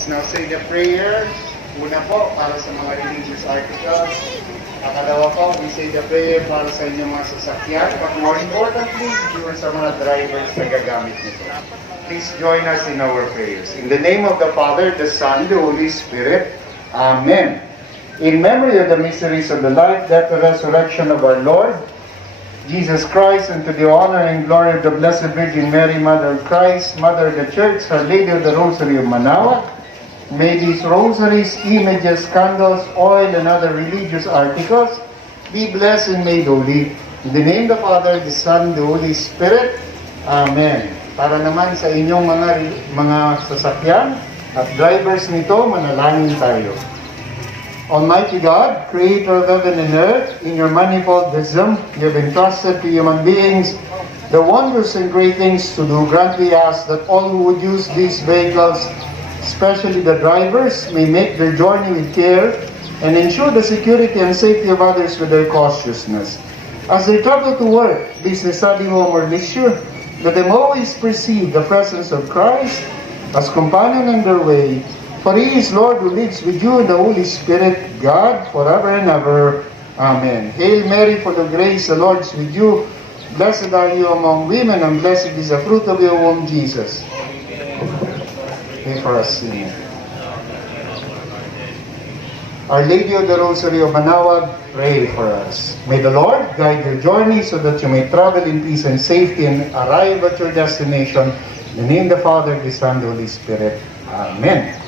Let's now say the prayer. Una po, para sa mga religious articles. Nakalawa po, we say the prayer para sa inyong mga sasakyan. But more importantly, yun sa mga drivers na gagamit nito. Please join us in our prayers. In the name of the Father, the Son, the Holy Spirit. Amen. In memory of the mysteries of the life, death, and resurrection of our Lord, Jesus Christ, and to the honor and glory of the Blessed Virgin Mary, Mother of Christ, Mother of the Church, Our Lady of the Rosary of Manaoag, may these rosaries, images, candles, oil, and other religious articles be blessed and made holy. In the name of the Father, the Son, the Holy Spirit. Amen. Para naman sa inyong mga sasakyan at drivers nito, manalangin tayo. Almighty God, creator of heaven and earth, in your manifold wisdom, you have entrusted to human beings the wondrous and great things to do. Grant, we ask, that all who would use these vehicles, especially the drivers, may make their journey with care and ensure the security and safety of others with their cautiousness. As they travel to work, business, study, home, or leisure, let them always perceive the presence of Christ as companion in their way. For He is Lord who lives with you in the Holy Spirit, God, forever and ever. Amen. Hail Mary, full of grace, the Lord is with you. Blessed are you among women, and blessed is the fruit of your womb, Jesus. Pray for us, Amen. Our Lady of the Rosary of Manaoag, pray for us. May the Lord guide your journey so that you may travel in peace and safety and arrive at your destination. In the name of the Father, the Son, the Holy Spirit. Amen.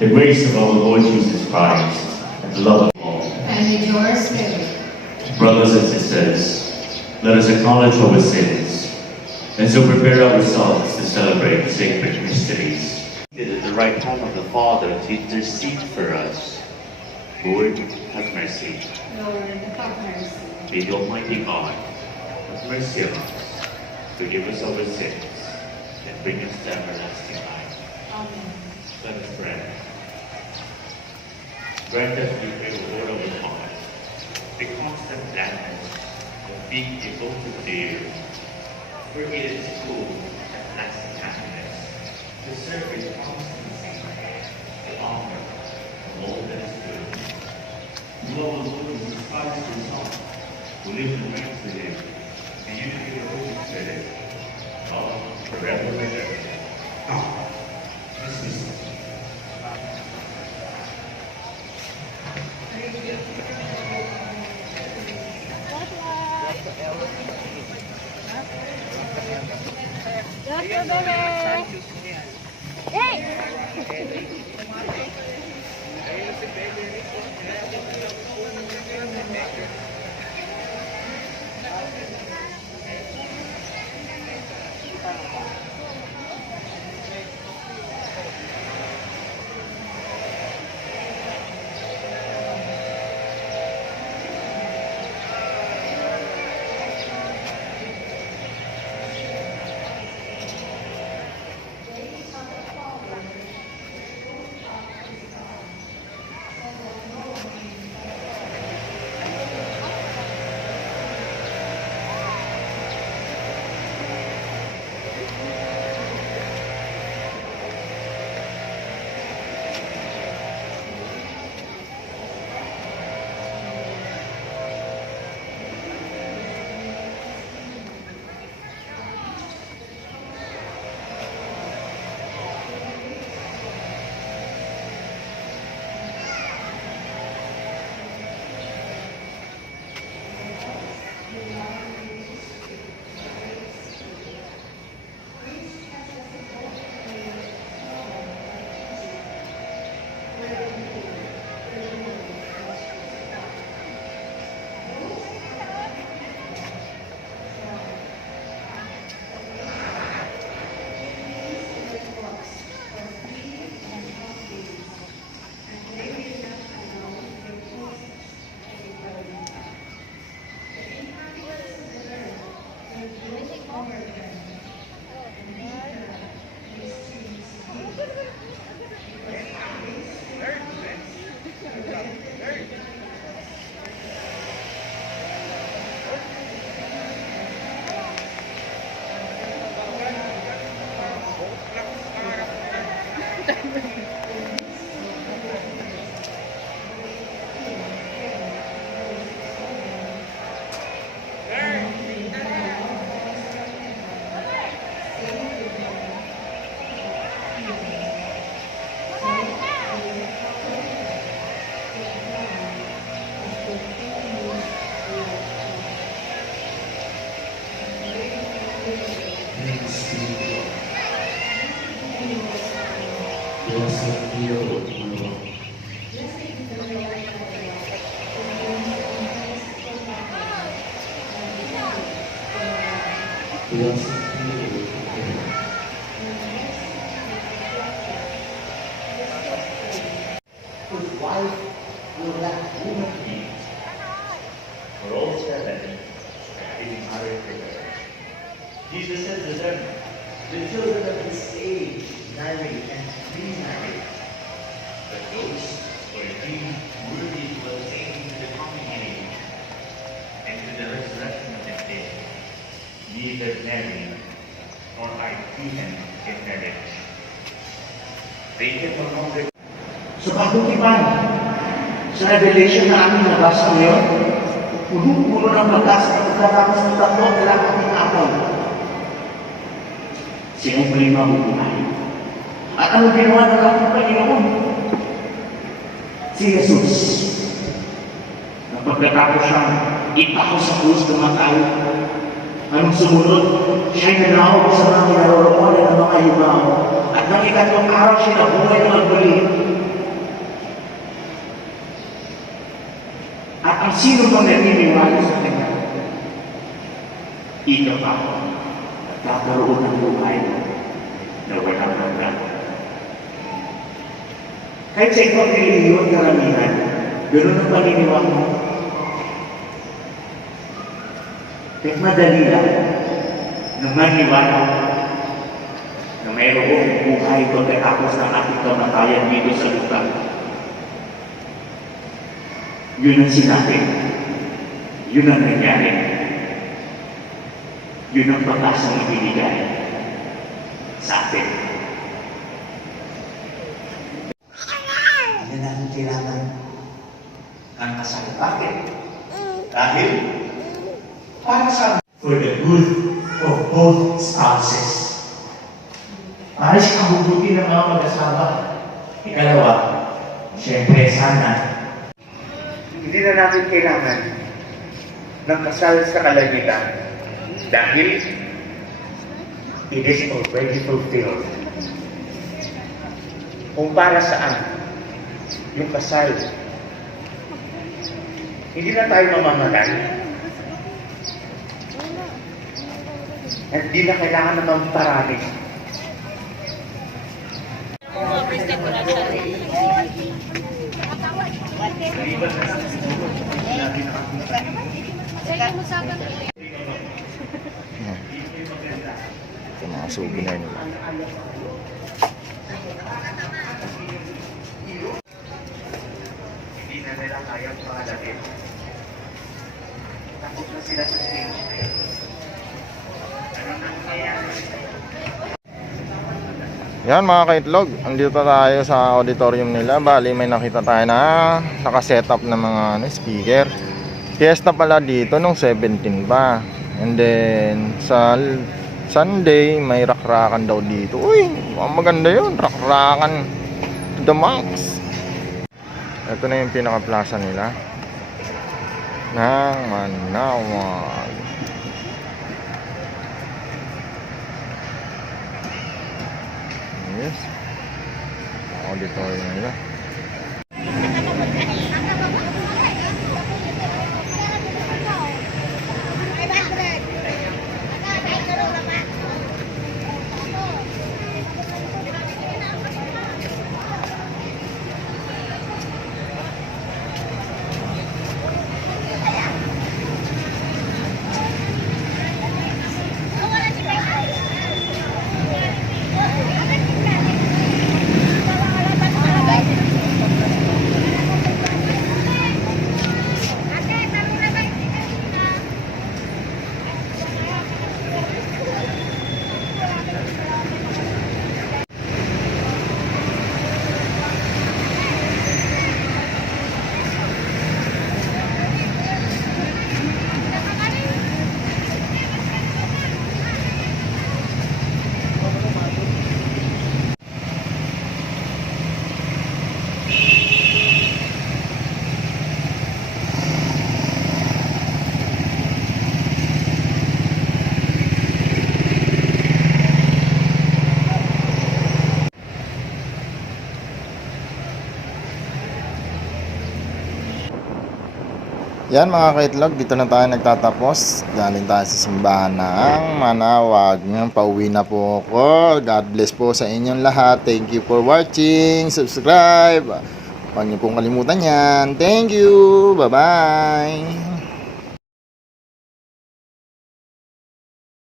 The grace of our Lord Jesus Christ, and the love of all, and with your spirit. brothers and sisters, let us acknowledge our sins, and so prepare ourselves to celebrate the sacred mysteries. At the right hand of the Father to intercede for us. Lord, have mercy. Lord, have mercy. May the Almighty God have mercy on us, forgive us our sins, and bring us to everlasting life. Amen. Let us pray. Grant us, we pray, O Lord of God, the constant gladness of being devoted to you, for it is true and lasting happiness to serve with constancy, the honor of all that is good. Lord, our Lord Jesus Christ, your Son, who lives and reigns with you, and you with the Holy Spirit, God, forever and ever. Amen. Dismiss. Whose wife will that woman be? For all 7 are getting married together. Jesus said to them, the children of this age marry and remarry. But those who are deemed worthy to attain to the coming age and to the resurrection of the dead, neither marry nor are given in marriage. They can no longer. Sa pagtutipan, sa revelation na aming nabasa ngayon, puno-puno ng pagkas at pagkatapos ng tatlo nila ating apol. Sino muli mabubuhay? At ano ginawa ng ating Panginoon? Si Jesus. Na pagkatapos siyang ipako sa krus tumatay, anong sumunod? Siya'y nanawag sa mga kinaroroonan ng mga yumaw. At ng ikatlong araw siya nabuhay ng magbuli. At ang sino bang naniniwala sa Kanya? Ikaw ako at kakaroon ng buhay na walang hanggan. Kahit sa ibang relihiyon karamihan, ganoon ang paniniwala mo. Kahit madali lang na maniwala na mayroong buhay pagkatapos ng ating kamatayan dito sa lupa. Yun ang sinabi. Yun ang nangyari. Yun ang pag-asang ibinigay sa atin. Yan ang kailangan ng kasal. Bakit? Dahil para sa for the good of both spouses. Para sa kabubuti ng mga mag-asawa. Ikalawa, siyempre sana Hindi na natin kailangan ng kasal sa kalangitan dahil it is already fulfilled. Kung para saan yung kasal, hindi na tayo mamamatay. At hindi na kailangan na magparami. Ito mga souvenir nila. Hindi na nila kaya pangalagin. Takot na sila sa stage. Ano nang mayroon? Yan mga kaitlog, andito tayo sa auditorium nila. Bali may nakita tayo na nakasetup na mga speaker. Fiesta pala dito nung 17 pa. And then sa Sunday may rakrakan daw dito. Uy, maganda yun, rakrakan to the max. Ito na yung pinaka-plaza nila ng Manaoag. Yes, auditorium nila. Yan mga kaitlog, dito na tayo nagtatapos. Galing tayo sa simbahan ng Manaoag. Ngayon, pauwi na po ako. God bless po sa inyong lahat. Thank you for watching. Subscribe. Huwag niyo pong kalimutan yan. Thank you. Bye-bye.